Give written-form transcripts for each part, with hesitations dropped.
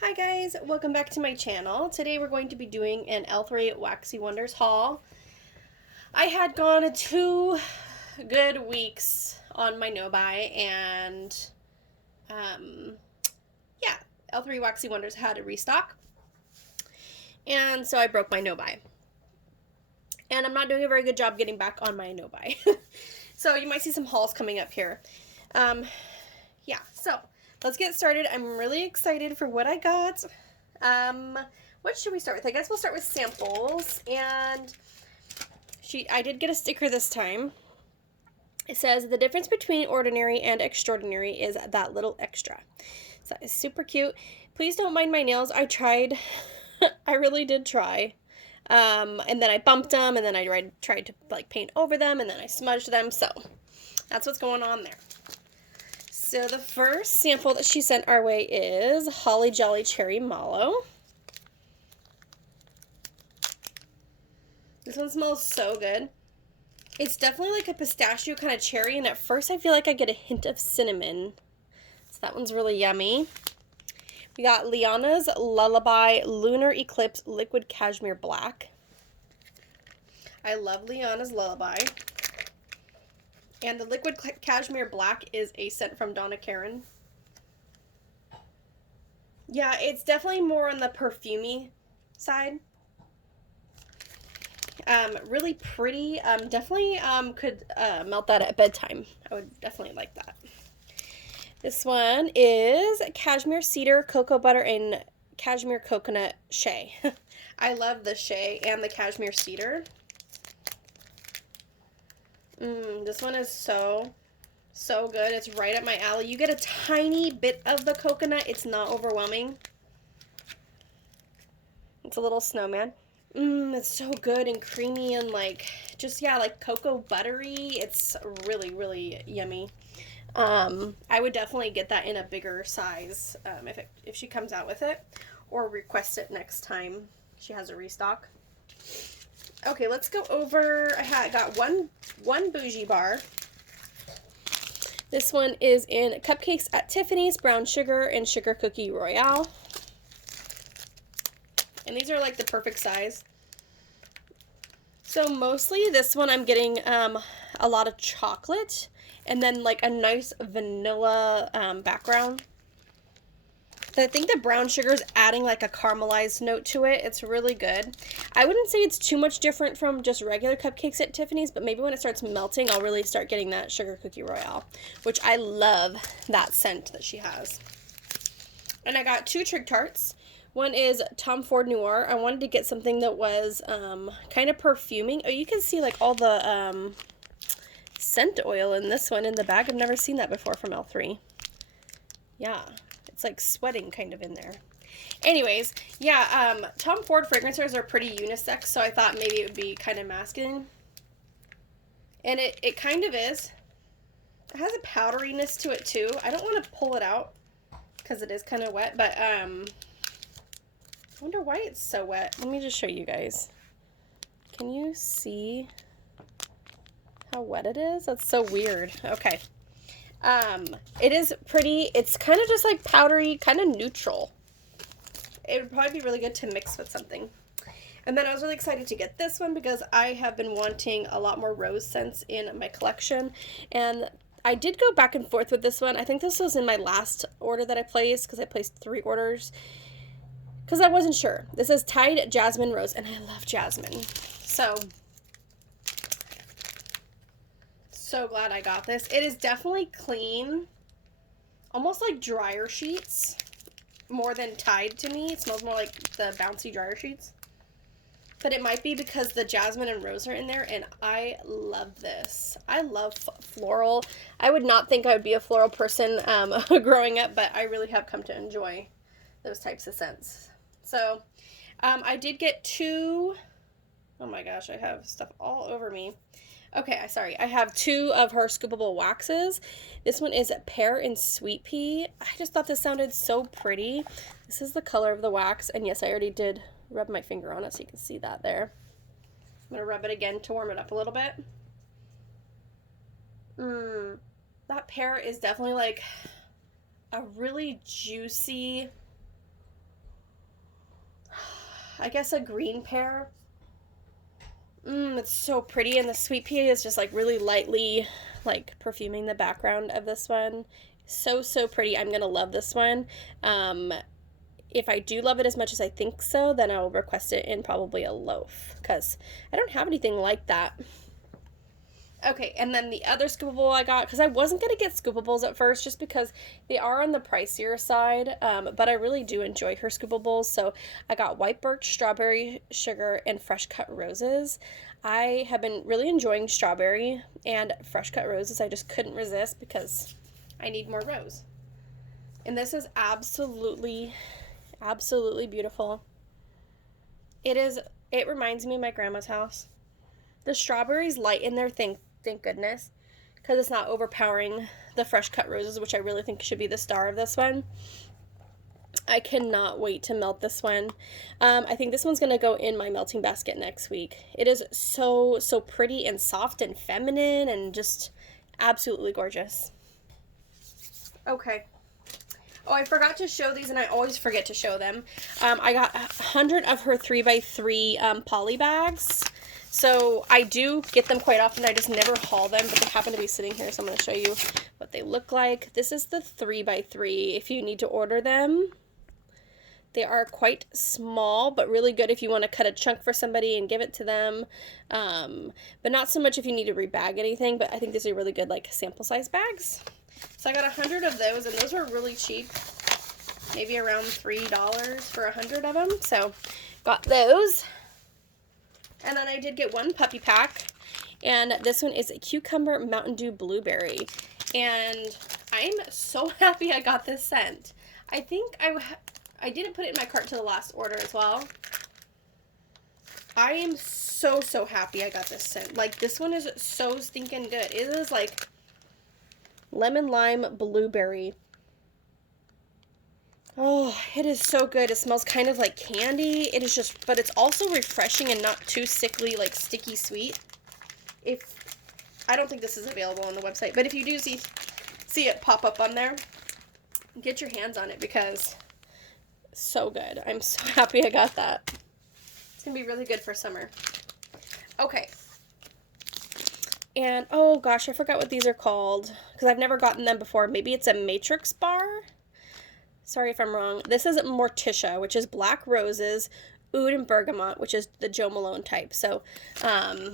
Hi guys, welcome back to my channel. Today we're going to be doing an L3 Waxy Wonders haul. I had gone 2 good weeks on my no-buy and yeah, L3 Waxy Wonders had a restock. And so I broke my no-buy. And I'm not doing a very good job getting back on my no-buy. So you might see some hauls coming up here. Yeah, so let's get started. I'm really excited for what I got. What should we start with? I guess we'll start with samples. And I did get a sticker this time. It says, the difference between ordinary and extraordinary is that little extra. So it's super cute. Please don't mind my nails. I tried. I really did try. And then I bumped them, and then I tried to like paint over them, and then I smudged them. So that's what's going on there. So the first sample that she sent our way is Holly Jolly Cherry Mallow. This one smells so good. It's definitely like a pistachio kind of cherry, and at first I feel like I get a hint of cinnamon. So that one's really yummy. We got Lyanna's Lullaby Lunar Eclipse Liquid Cashmere Black. I love Lyanna's Lullaby. And the Liquid Cashmere Black is a scent from Donna Karan. Yeah, it's definitely more on the perfumey side. Really pretty. Definitely could melt that at bedtime. I would definitely like that. This one is Cashmere Cedar, Cocoa Butter, and Cashmere Coconut Shea. I love the Shea and the Cashmere Cedar. This one is so good. It's right up my alley. You get a tiny bit of the coconut. It's not overwhelming. It's a little snowman. It's so good and creamy and like, just, yeah, like cocoa buttery. It's really, really yummy. I would definitely get that in a bigger size if she comes out with it, or request it next time she has a restock. Okay, let's go over. I got one bougie bar. This one is in Cupcakes at Tiffany's, Brown Sugar, and Sugar Cookie Royale. And these are like the perfect size. So mostly this one I'm getting a lot of chocolate and then like a nice vanilla background. I think the brown sugar is adding like a caramelized note to it. It's really good. I wouldn't say it's too much different from just regular cupcakes at Tiffany's, but maybe when it starts melting, I'll really start getting that Sugar Cookie Royale, which I love that scent that she has. And I got 2 Trig Tarts. One is Ford Noir. I wanted to get something that was kind of perfuming. Oh, you can see like all the scent oil in this one in the bag. I've never seen that before from L3. Yeah. It's like sweating kind of in there. Anyways, yeah, Tom Ford fragrances are pretty unisex, so I thought maybe it would be kind of masculine. And it kind of is. It has a powderiness to it too. I don't want to pull it out because it is kind of wet, but I wonder why it's so wet. Let me just show you guys. Can you see how wet it is? That's so weird. Okay. It is pretty. It's kind of just like powdery, kind of neutral. It would probably be really good to mix with something. And then I was really excited to get this one because I have been wanting a lot more rose scents in my collection. And I did go back and forth with this one. I think this was in my last order that I placed because I placed 3 orders. Because I wasn't sure. This is Tide Jasmine Rose, and I love jasmine. So glad I got this. It is definitely clean, almost like dryer sheets, more than Tide to me. It smells more like the bouncy dryer sheets, but it might be because the jasmine and rose are in there, and I love this. I love floral. I would not think I would be a floral person growing up, but I really have come to enjoy those types of scents. So I did get 2. Oh my gosh, I have stuff all over me. Okay, sorry. I have 2 of her scoopable waxes. This one is Pear and Sweet Pea. I just thought this sounded so pretty. This is the color of the wax, and yes, I already did rub my finger on it so you can see that there. I'm going to rub it again to warm it up a little bit. That pear is definitely like a really juicy I guess a green pear. It's so pretty, and the sweet pea is just like really lightly like perfuming the background of this one. So, so pretty. I'm gonna love this one. If I do love it as much as I think so, then I'll request it in probably a loaf, because I don't have anything like that. Okay, and then the other scoopable I got, because I wasn't going to get scoopables at first just because they are on the pricier side, but I really do enjoy her scoopables. So I got white birch, strawberry sugar, and fresh cut roses. I have been really enjoying strawberry and fresh cut roses. I just couldn't resist because I need more rose. And this is absolutely, absolutely beautiful. It reminds me of my grandma's house. The strawberries light in there, thank goodness, because it's not overpowering the fresh cut roses, which I really think should be the star of this one. I cannot wait to melt this one. I think this one's going to go in my melting basket next week. It is so, so pretty and soft and feminine and just absolutely gorgeous. Okay. Oh, I forgot to show these, and I always forget to show them. I got 100 of her 3x3 Polybags. So I do get them quite often. I just never haul them, but they happen to be sitting here, so I'm going to show you what they look like. This is the 3x3 if you need to order them. They are quite small, but really good if you want to cut a chunk for somebody and give it to them. But not so much if you need to rebag anything, but I think these are really good, like, sample size bags. So I got 100 of those, and those were really cheap. Maybe around $3 for 100 of them. So got those. And then I did get one puppy pack, and this one is a cucumber Mountain Dew blueberry, and I'm so happy I got this scent. I think I didn't put it in my cart to the last order as well. I am so, so happy I got this scent. Like, this one is so stinking good. It is like lemon lime blueberry. Oh, it is so good. It smells kind of like candy. It is just, but it's also refreshing and not too sickly, like sticky sweet. I don't think this is available on the website, but if you do see it pop up on there, get your hands on it because it's so good. I'm so happy I got that. It's going to be really good for summer. Okay. And, oh gosh, I forgot what these are called because I've never gotten them before. Maybe it's a matrix bar? Sorry if I'm wrong. This is Morticia, which is black roses, oud and bergamot, which is the Jo Malone type. So, I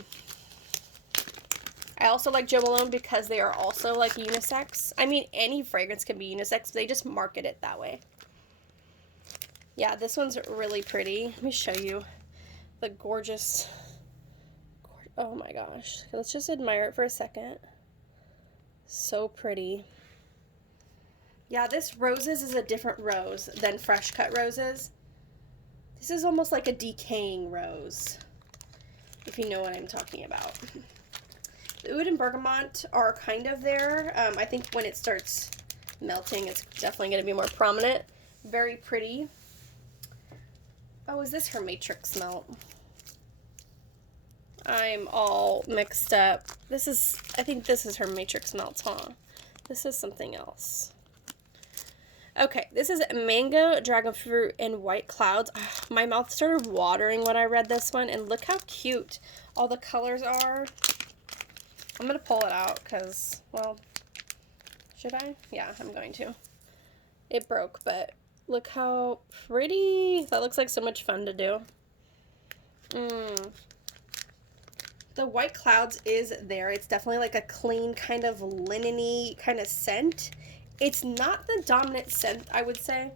also like Jo Malone because they are also like unisex. I mean, any fragrance can be unisex, but they just market it that way. Yeah, this one's really pretty. Let me show you the gorgeous. Oh my gosh. Let's just admire it for a second. So pretty. Yeah, this roses is a different rose than fresh cut roses. This is almost like a decaying rose, if you know what I'm talking about. The oud and bergamot are kind of there. I think when it starts melting, it's definitely going to be more prominent. Very pretty. Oh, is this her matrix melt? I'm all mixed up. I think this is her matrix melt, huh? This is something else. Okay, this is mango, dragon fruit, and white clouds. Ugh, my mouth started watering when I read this one, and look how cute all the colors are. I'm going to pull it out because, well, should I? Yeah, I'm going to. It broke, but look how pretty. That looks like so much fun to do. The white clouds is there. It's definitely like a clean kind of linen-y kind of scent. It's not the dominant scent, I would say.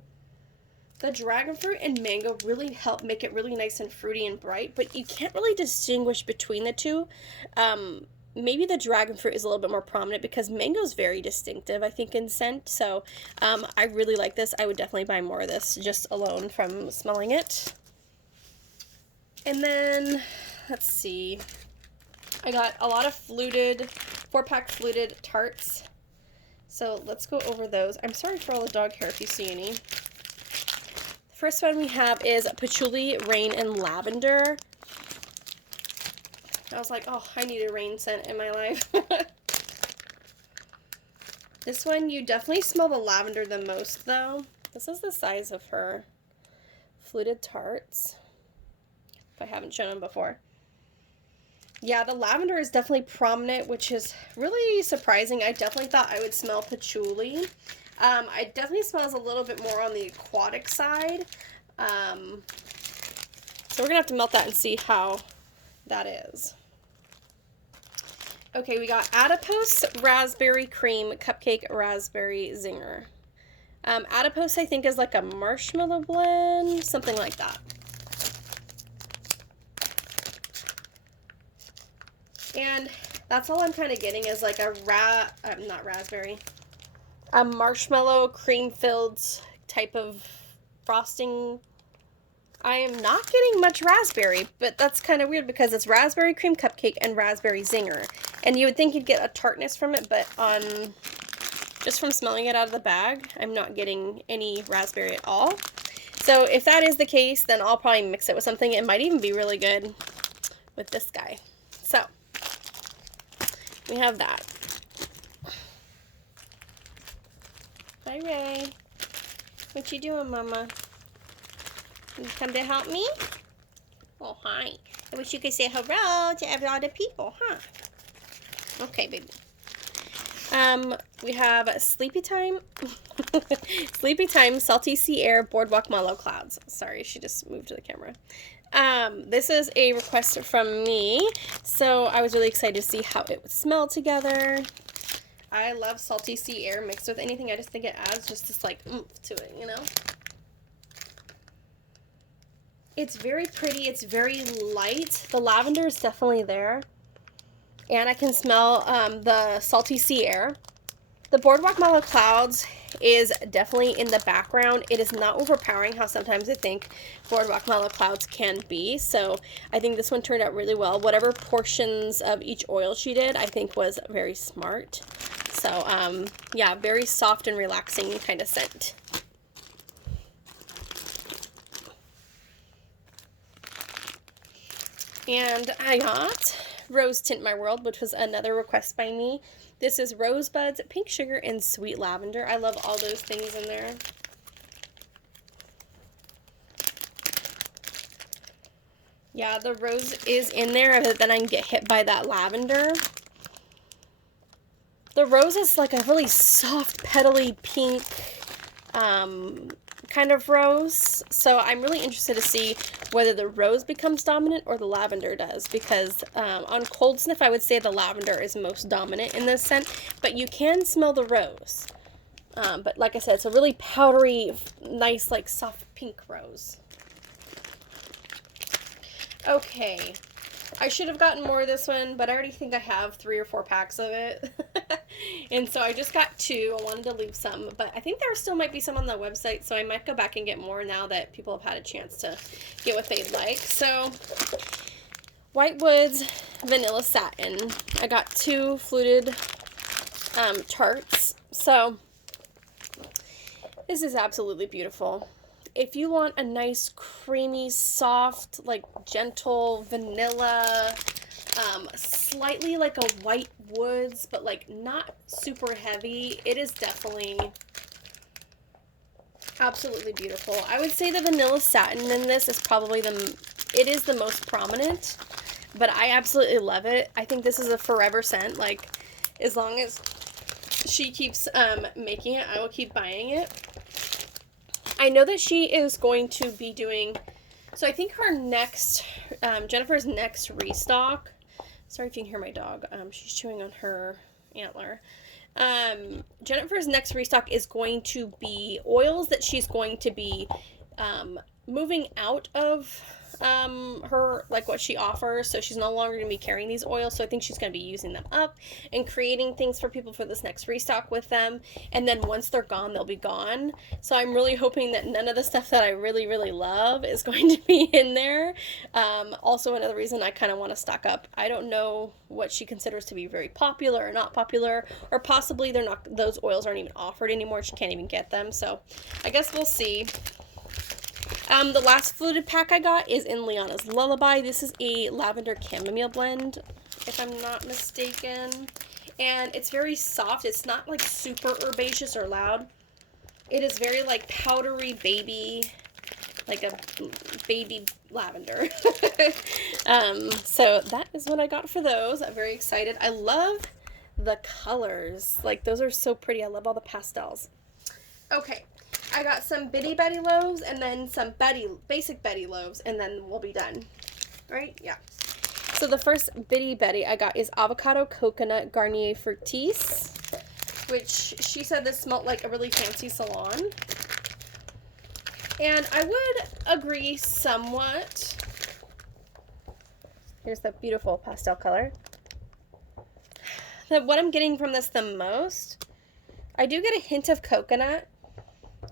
The dragon fruit and mango really help make it really nice and fruity and bright, but you can't really distinguish between the two. Maybe the dragon fruit is a little bit more prominent because mango is very distinctive, I think, in scent. So I really like this. I would definitely buy more of this just alone from smelling it. And then, let's see. I got a lot of fluted, 4-pack fluted tarts. So let's go over those. I'm sorry for all the dog hair if you see any. The first one we have is Patchouli, Rain, and Lavender. I was like, oh, I need a rain scent in my life. This one, you definitely smell the lavender the most, though. This is the size of her fluted tarts. if I haven't shown them before. Yeah, the lavender is definitely prominent, which is really surprising. I definitely thought I would smell patchouli. It definitely smells a little bit more on the aquatic side. So we're going to have to melt that and see how that is. Okay, we got Adipose Raspberry Cream Cupcake Raspberry Zinger. Adipose, I think, is like a marshmallow blend, something like that. And that's all I'm kind of getting is like a not raspberry, a marshmallow cream-filled type of frosting. I am not getting much raspberry, but that's kind of weird because it's raspberry cream cupcake and raspberry zinger. And you would think you'd get a tartness from it, but just from smelling it out of the bag, I'm not getting any raspberry at all. So if that is the case, then I'll probably mix it with something. It might even be really good with this guy. So we have that. Hi, Ray. What you doing, Mama? You come to help me? Oh, hi. I wish you could say hello to every other people, huh? Okay, baby. We have Sleepy Time. Sleepy Time Salty Sea Air Boardwalk Mallow Clouds. Sorry, she just moved to the camera. This is a request from me, so I was really excited to see how it would smell together. I love salty sea air mixed with anything. I just think it adds just this like oomph to it, you know? It's very pretty. It's very light. The lavender is definitely there. And I can smell the salty sea air. The Boardwalk Mallow Clouds is definitely in the background. It is not overpowering how sometimes I think Boardwalk Mallow Clouds can be. So I think this one turned out really well. Whatever portions of each oil she did, I think was very smart. So yeah, very soft and relaxing kind of scent. And I got Rose Tint My World, which was another request by me. This is Rosebuds, Pink Sugar, and Sweet Lavender. I love all those things in there. Yeah, the rose is in there, but then I can get hit by that lavender. The rose is like a really soft, petally pink kind of rose. So I'm really interested to see whether the rose becomes dominant or the lavender does, because on cold sniff I would say the lavender is most dominant in this scent, but you can smell the rose. But like I said, it's a really powdery, nice, like soft pink rose. Okay, I should have gotten more of this one, but I already think I have 3 or 4 packs of it. And so I just got 2. I wanted to leave some, but I think there still might be some on the website, so I might go back and get more now that people have had a chance to get what they'd like. So, White Woods Vanilla Satin. I got 2 fluted tarts. So, this is absolutely beautiful. If you want a nice, creamy, soft, like gentle vanilla, slightly like a White Woods, but like not super heavy, it is definitely absolutely beautiful. I would say the vanilla satin in this is probably it is the most prominent, but I absolutely love it. I think this is a forever scent. Like, as long as she keeps making it, I will keep buying it. I know that she is going to be doing, so I think her next, Jennifer's next restock, sorry if you can hear my dog, she's chewing on her antler. Jennifer's next restock is going to be oils that she's going to be moving out of her, like what she offers, so she's no longer going to be carrying these oils, so I think she's going to be using them up and creating things for people for this next restock with them, and then once they're gone, they'll be gone. So I'm really hoping that none of the stuff that I really, really love is going to be in there. Also, another reason I kind of want to stock up, I don't know what she considers to be very popular or not popular, or possibly those oils aren't even offered anymore, she can't even get them, so I guess we'll see. The last fluted pack I got is in Lyanna's Lullaby. This is a lavender chamomile blend, if I'm not mistaken. And it's very soft. It's not like super herbaceous or loud. It is very like powdery baby. like a baby lavender. So that is what I got for those. I'm very excited. I love the colors. Like, those are so pretty. I love all the pastels. Okay, I got some Bitty Betty loaves and then some basic Betty loaves, and then we'll be done. Right? Yeah. So the first Bitty Betty I got is Avocado Coconut Garnier Fructis, which she said this smelled like a really fancy salon. And I would agree somewhat. Here's that beautiful pastel color. What I'm getting from this the most, I do get a hint of coconut.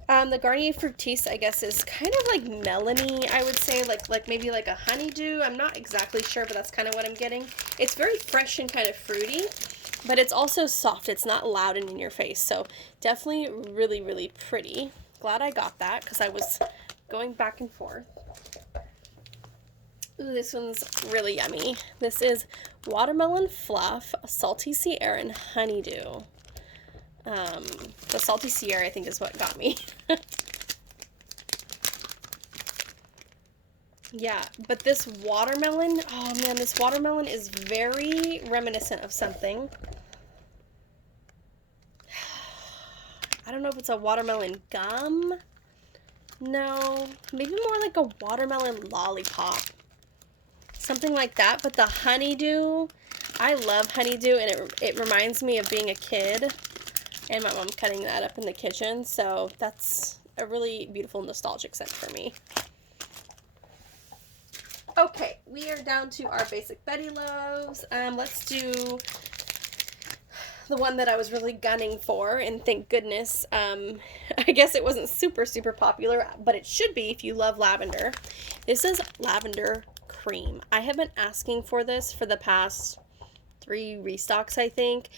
The Garnier Fructis, I guess, is kind of like melony, I would say, like maybe like a honeydew. I'm not exactly sure, but that's kind of what I'm getting. It's very fresh and kind of fruity, but it's also soft. It's not loud and in your face, so definitely really, really pretty. Glad I got that because I was going back and forth. Ooh, this one's really yummy. This is Watermelon Fluff, Salty Sierra, and Honeydew. The Salty Sierra, I think, is what got me. Yeah, but this watermelon, oh man, this watermelon is very reminiscent of something. I don't know if it's a watermelon gum. No, maybe more like a watermelon lollipop. Something like that, but the honeydew, I love honeydew, and it reminds me of being a kid. And my mom cutting that up in the kitchen, so that's a really beautiful nostalgic scent for me. Okay, we are down to our basic Betty loaves. Let's do the one that I was really gunning for, and thank goodness, I guess it wasn't super popular, but it should be if you love lavender. This is Lavender Cream. I have been asking for this for the past 3 restocks, I think.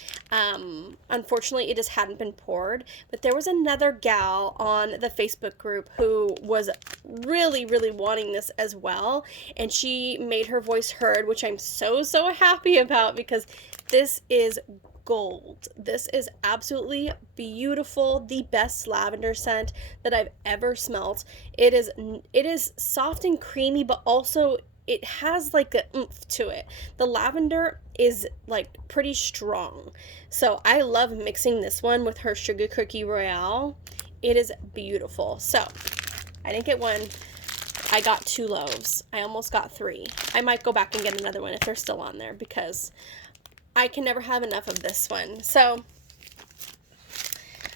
Unfortunately, it just hadn't been poured, but there was another gal on the Facebook group who was really wanting this as well, and she made her voice heard, which I'm so happy about, because this is gold. This is absolutely beautiful, the best lavender scent that I've ever smelled. It is soft and creamy, but also it has like a oomph to it. The lavender is like pretty strong. So I love mixing this one with her Sugar Cookie Royale. It is beautiful. So I didn't get one. I got 2 loaves. I almost got 3. I might go back and get another one if they're still on there, because I can never have enough of this one. So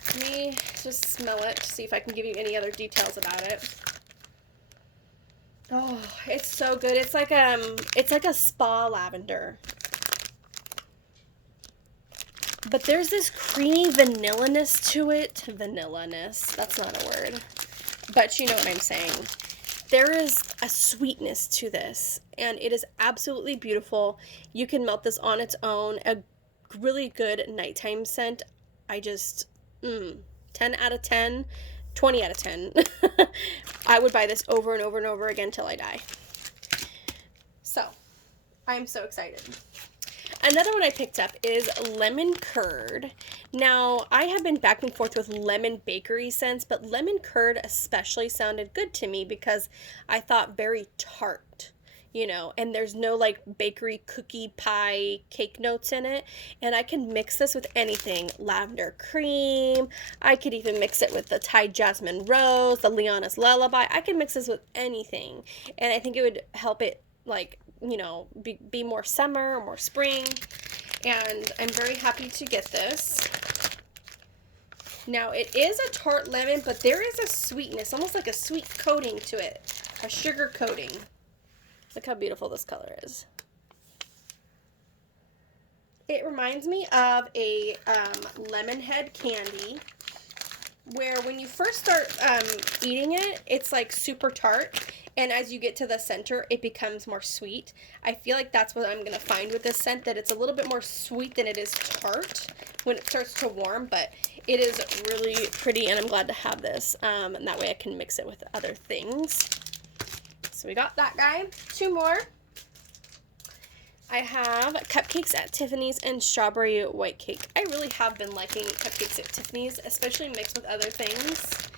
let me just smell it to see if I can give you any other details about it. Oh, it's so good. It's like a spa lavender. But there's this creamy vanilla-ness to it. Vanilla-ness, that's not a word. But you know what I'm saying. There is a sweetness to this, and it is absolutely beautiful. You can melt this on its own. A really good nighttime scent. I just, 10 out of 10. 20 out of 10. I would buy this over and over and over again till I die. So, I'm so excited. Another one I picked up is Lemon Curd. Now, I have been back and forth with lemon bakery scents, but lemon curd especially sounded good to me because I thought very tart, you know, and there's no like bakery cookie pie cake notes in it. And I can mix this with anything. Lavender Cream. I could even mix it with the Thai Jasmine Rose, the Lyanna's Lullaby. I can mix this with anything. And I think it would help it, like, you know, be more summer or more spring. And I'm very happy to get this. Now, it is a tart lemon, but there is a sweetness, almost like a sweet coating to it. A sugar coating. Look how beautiful this color is. It reminds me of a lemon head candy, where when you first start eating it, it's like super tart, and as you get to the center, it becomes more sweet. I feel like that's what I'm going to find with this scent, that it's a little bit more sweet than it is tart when it starts to warm, but it is really pretty, and I'm glad to have this, and that way I can mix it with other things. So we got that guy. 2 more. I have Cupcakes at Tiffany's and Strawberry White Cake. I really have been liking Cupcakes at Tiffany's, especially mixed with other things.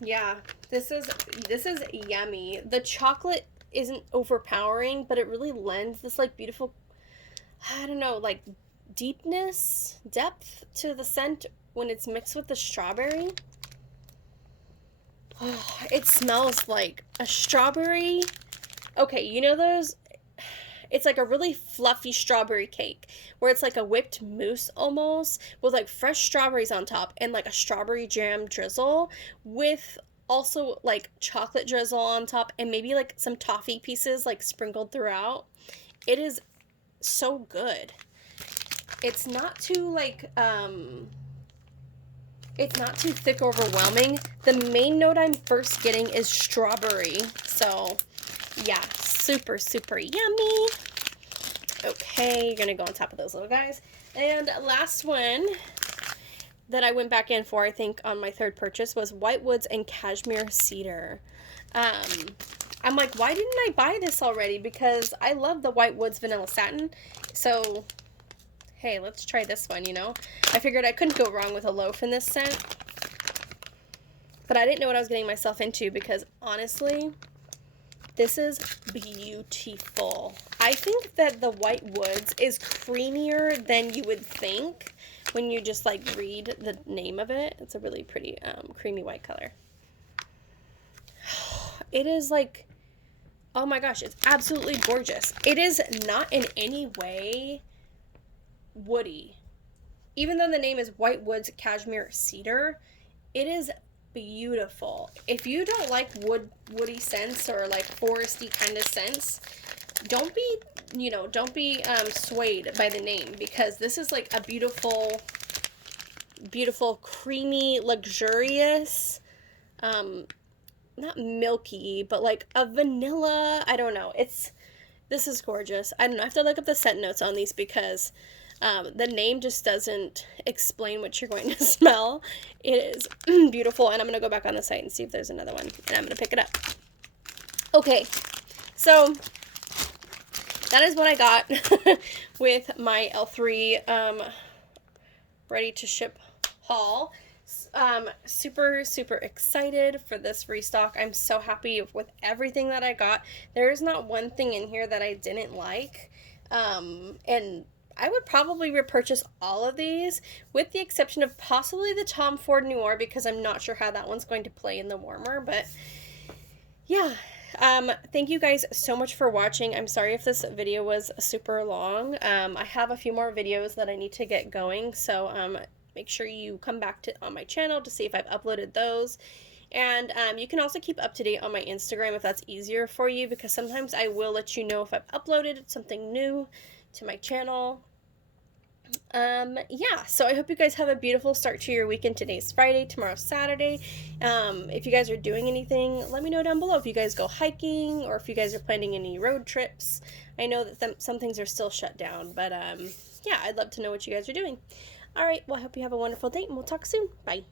Yeah, this is yummy. The chocolate isn't overpowering, but it really lends this like beautiful, I don't know, like deepness, depth to the scent when it's mixed with the strawberry. Oh, it smells like a strawberry. Okay, you know those, it's like a really fluffy strawberry cake where it's like a whipped mousse almost with like fresh strawberries on top and like a strawberry jam drizzle with also like chocolate drizzle on top and maybe like some toffee pieces like sprinkled throughout. It is so good. It's not too like it's not too thick or overwhelming. The main note I'm first getting is strawberry. So yeah, super, super yummy. Okay, you're gonna go on top of those little guys. And last one that I went back in for, I think, on my third purchase was White Woods and Cashmere Cedar. I'm like, why didn't I buy this already? Because I love the White Woods Vanilla Satin. So, hey, let's try this one, you know? I figured I couldn't go wrong with a loaf in this scent. But I didn't know what I was getting myself into because, honestly, this is beautiful. I think that the White Woods is creamier than you would think when you just like read the name of it. It's a really pretty creamy white color. It is like, oh my gosh, it's absolutely gorgeous. It is not in any way woody. Even though the name is White Woods Cashmere Cedar, it is beautiful. If you don't like woody scents or like foresty kind of scents, don't be swayed by the name, because this is like a beautiful creamy, luxurious, not milky, but like a vanilla, I don't know, this is gorgeous. I don't know, I have to look up the scent notes on these because the name just doesn't explain what you're going to smell. It is beautiful, and I'm going to go back on the site and see if there's another one, and I'm going to pick it up. Okay, so that is what I got with my L3 ready to ship haul. Super, super excited for this restock. I'm so happy with everything that I got. There is not one thing in here that I didn't like, and I would probably repurchase all of these, with the exception of possibly the Ford Noir, because I'm not sure how that one's going to play in the warmer, but yeah. Thank you guys so much for watching. I'm sorry if this video was super long. I have a few more videos that I need to get going, so make sure you come back on my channel to see if I've uploaded those. And you can also keep up to date on my Instagram if that's easier for you, because sometimes I will let you know if I've uploaded something new to my channel. Yeah, so I hope you guys have a beautiful start to your weekend. Today's Friday, tomorrow's Saturday. If you guys are doing anything, let me know down below. If you guys go hiking or if you guys are planning any road trips. I know that some things are still shut down, but yeah, I'd love to know what you guys are doing. All right, well, I hope you have a wonderful day, and we'll talk soon. Bye.